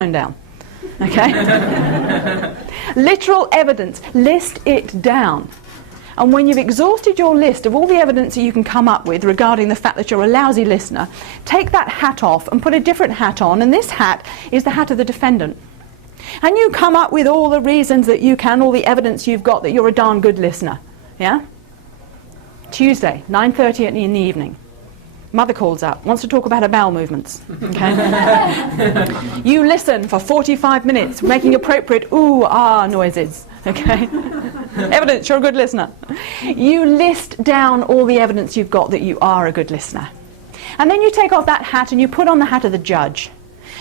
down. Okay? Literal evidence. List it down. And when you've exhausted your list of all the evidence that you can come up with regarding the fact that you're a lousy listener, take that hat off and put a different hat on, and this hat is the hat of the defendant. And you come up with all the reasons that you can, all the evidence you've got that you're a darn good listener. Yeah? Tuesday, 9:30 in the evening. Mother calls up, wants to talk about her bowel movements. Okay? You listen for 45 minutes, making appropriate ooh, ah noises. Okay? Evidence, you're a good listener. You list down all the evidence you've got that you are a good listener. And then you take off that hat and you put on the hat of the judge.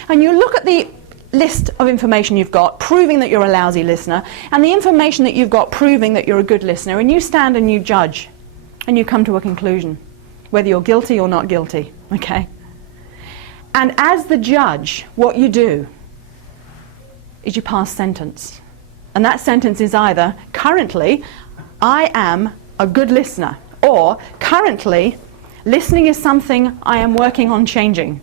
And you look at the list of information you've got proving that you're a lousy listener, and the information that you've got proving that you're a good listener, and you stand and you judge, and you come to a conclusion, whether you're guilty or not guilty. Okay? And as the judge, what you do is you pass sentence. And that sentence is either, currently, I am a good listener, or currently, listening is something I am working on changing.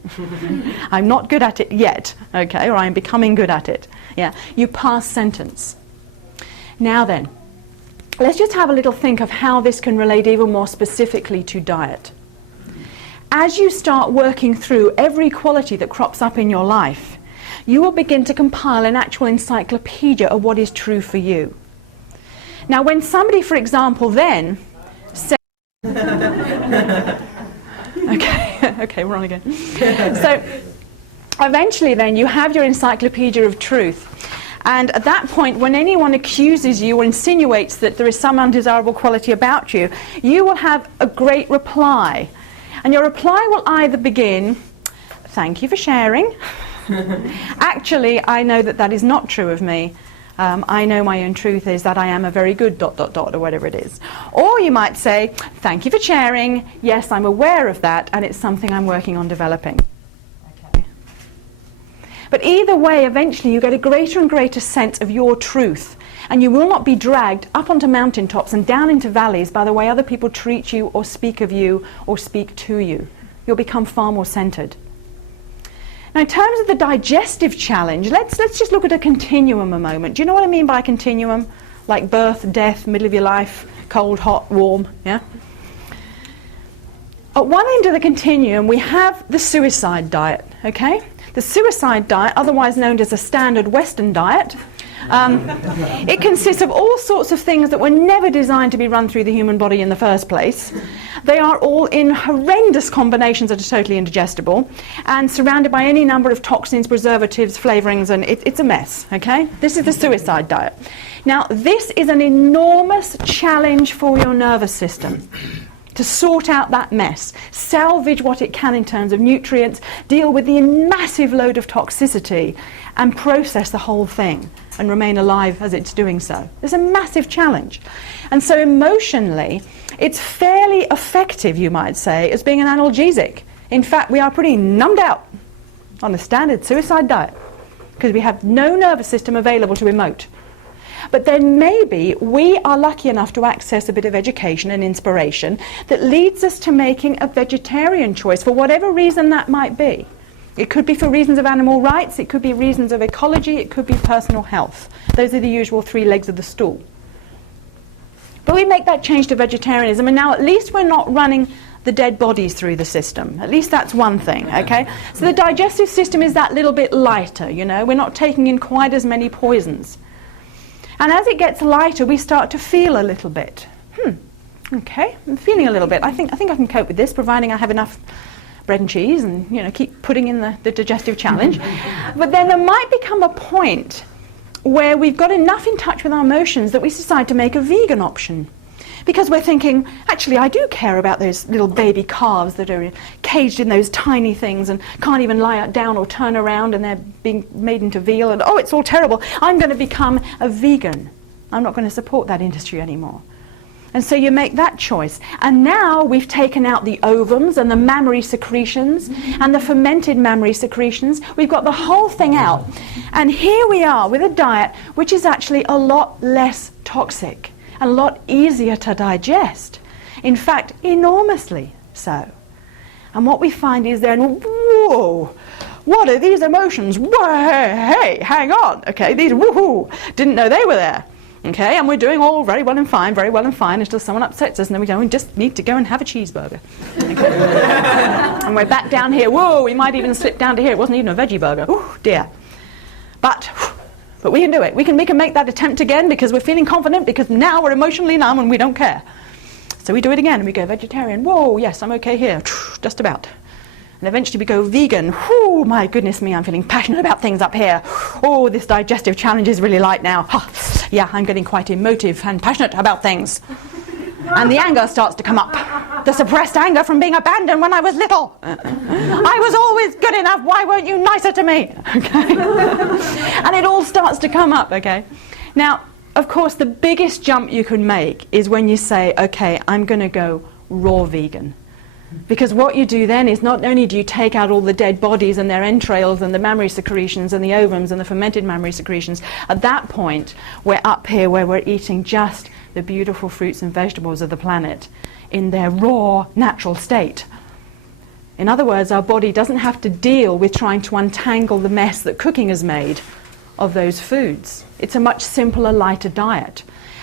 I'm not good at it yet, okay, or I'm becoming good at it. Yeah, you pass sentence. Now then, let's just have a little think of how this can relate even more specifically to diet. As you start working through every quality that crops up in your life, you will begin to compile an actual encyclopedia of what is true for you. Now, when somebody, for example, then says... okay, we're on again. So, eventually then, you have your encyclopedia of truth. And at that point, when anyone accuses you or insinuates that there is some undesirable quality about you, you will have a great reply. And your reply will either begin, thank you for sharing. Actually, I know that that is not true of me. I know my own truth is that I am a very good ... or whatever it is. Or you might say, thank you for sharing. Yes, I'm aware of that, and it's something I'm working on developing. Okay. But either way, eventually you get a greater and greater sense of your truth, and you will not be dragged up onto mountaintops and down into valleys by the way other people treat you or speak of you or speak to you. You'll become far more centered. Now, in terms of the digestive challenge, let's just look at a continuum a moment. Do you know what I mean by a continuum? Like birth, death, middle of your life, cold, hot, warm, yeah? At one end of the continuum, we have the suicide diet, okay? The suicide diet, otherwise known as a standard Western diet, it consists of all sorts of things that were never designed to be run through the human body in the first place. They are all in horrendous combinations that are totally indigestible and surrounded by any number of toxins, preservatives, flavorings, and it's a mess, okay? This is the suicide diet. Now, this is an enormous challenge for your nervous system to sort out that mess, salvage what it can in terms of nutrients, deal with the massive load of toxicity, and process the whole thing and remain alive as it's doing so. It's a massive challenge. And so emotionally, it's fairly effective, you might say, as being an analgesic. In fact, we are pretty numbed out on the standard suicide diet because we have no nervous system available to emote. But then maybe we are lucky enough to access a bit of education and inspiration that leads us to making a vegetarian choice for whatever reason that might be. It could be for reasons of animal rights, it could be reasons of ecology, it could be personal health. Those are the usual three legs of the stool. But we make that change to vegetarianism, and now at least we're not running the dead bodies through the system. At least that's one thing, okay? So the digestive system is that little bit lighter, you know? We're not taking in quite as many poisons. And as it gets lighter, we start to feel a little bit. Okay, I'm feeling a little bit. I think I can cope with this, providing I have enough bread and cheese and, you know, keep putting in the digestive challenge. But then there might become a point where we've got enough in touch with our emotions that we decide to make a vegan option. Because we're thinking, actually, I do care about those little baby calves that are caged in those tiny things and can't even lie down or turn around, and they're being made into veal, and oh, it's all terrible. I'm going to become a vegan. I'm not going to support that industry anymore. And so you make that choice. And now we've taken out the ovums and the mammary secretions and the fermented mammary secretions. We've got the whole thing out. And here we are with a diet which is actually a lot less toxic and a lot easier to digest. In fact, enormously so. And what we find is then, whoa, what are these emotions? Hey, hang on. Okay, these woohoo, didn't know they were there. Okay, and we're doing all very well and fine, until someone upsets us, and then we go, we just need to go and have a cheeseburger. Okay. And we're back down here. Whoa, we might even slip down to here. It wasn't even a veggie burger. Oh, dear. But we can do it. We can make that attempt again because we're feeling confident, because now we're emotionally numb and we don't care. So we do it again and we go vegetarian. Whoa, yes, I'm okay here. Just about. And eventually we go vegan. Whoo, my goodness me, I'm feeling passionate about things up here. Oh, this digestive challenge is really light now. Yeah, I'm getting quite emotive and passionate about things. And the anger starts to come up. The suppressed anger from being abandoned when I was little. I was always good enough. Why weren't you nicer to me? Okay. And it all starts to come up, okay? Now, of course, the biggest jump you can make is when you say, okay, I'm going to go raw vegan. Because what you do then is not only do you take out all the dead bodies and their entrails and the mammary secretions and the ovums and the fermented mammary secretions, at that point we're up here where we're eating just the beautiful fruits and vegetables of the planet in their raw, natural state. In other words, our body doesn't have to deal with trying to untangle the mess that cooking has made of those foods. It's a much simpler, lighter diet.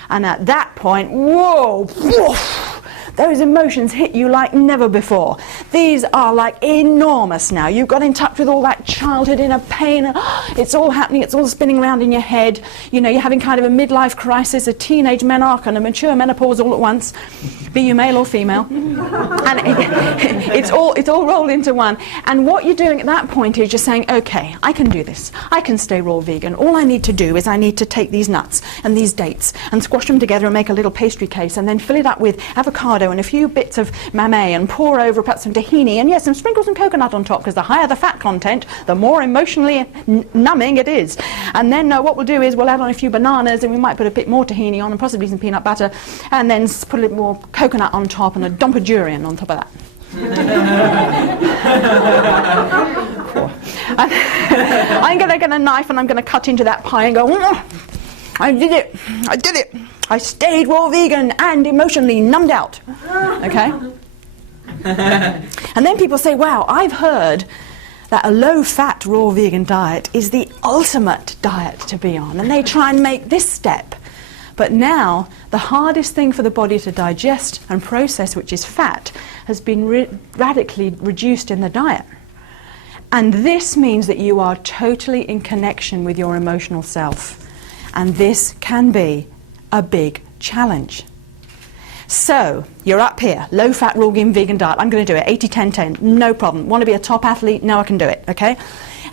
And at that point, whoa, woof, those emotions hit you like never before. These are like enormous now. You've got in touch with all that childhood inner pain. And, it's all happening. It's all spinning around in your head. You know, you're having kind of a midlife crisis, a teenage menarche, and a mature menopause all at once. Be you male or female. And it's all rolled into one. And what you're doing at that point is you're saying, okay, I can do this. I can stay raw vegan. All I need to do is I need to take these nuts and these dates and squash them together and make a little pastry case and then fill it up with avocado and a few bits of mamey and pour over perhaps some tahini and yes, and sprinkle some coconut on top, because the higher the fat content, the more emotionally numbing it is. And then what we'll do is we'll add on a few bananas and we might put a bit more tahini on and possibly some peanut butter and then put a little more coconut on top and a dump of durian on top of that. I'm going to get a knife and I'm going to cut into that pie and go, I did it. I stayed raw vegan and emotionally numbed out. Okay? And then people say, wow, I've heard that a low-fat raw vegan diet is the ultimate diet to be on. And they try and make this step. But now, the hardest thing for the body to digest and process, which is fat, has been radically reduced in the diet. And this means that you are totally in connection with your emotional self. And this can be a big challenge. So, you're up here, low-fat, raw vegan diet. I'm going to do it, 80-10-10, no problem. Want to be a top athlete? No, I can do it, okay?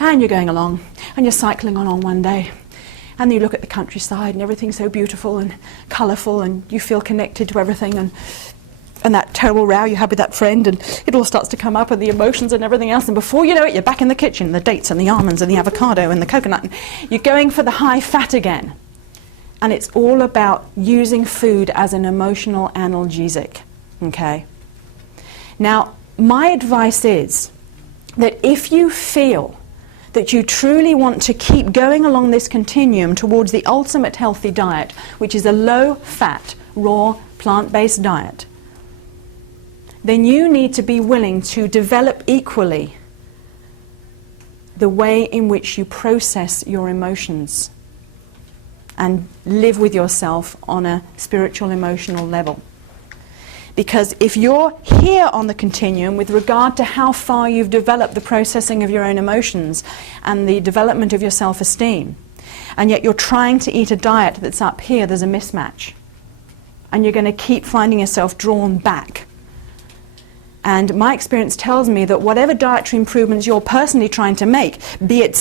And you're going along, and you're cycling on one day. And you look at the countryside, and everything's so beautiful and colourful, and you feel connected to everything, and that terrible row you had with that friend, and it all starts to come up, and the emotions and everything else, and before you know it, you're back in the kitchen, the dates and the almonds and the avocado and the coconut, and you're going for the high fat again. And it's all about using food as an emotional analgesic, okay? Now, my advice is that if you feel that you truly want to keep going along this continuum towards the ultimate healthy diet, which is a low-fat, raw, plant-based diet, then you need to be willing to develop equally the way in which you process your emotions and live with yourself on a spiritual, emotional level. Because if you're here on the continuum with regard to how far you've developed the processing of your own emotions and the development of your self-esteem, and yet you're trying to eat a diet that's up here, there's a mismatch. And you're going to keep finding yourself drawn back. And my experience tells me that whatever dietary improvements you're personally trying to make, be it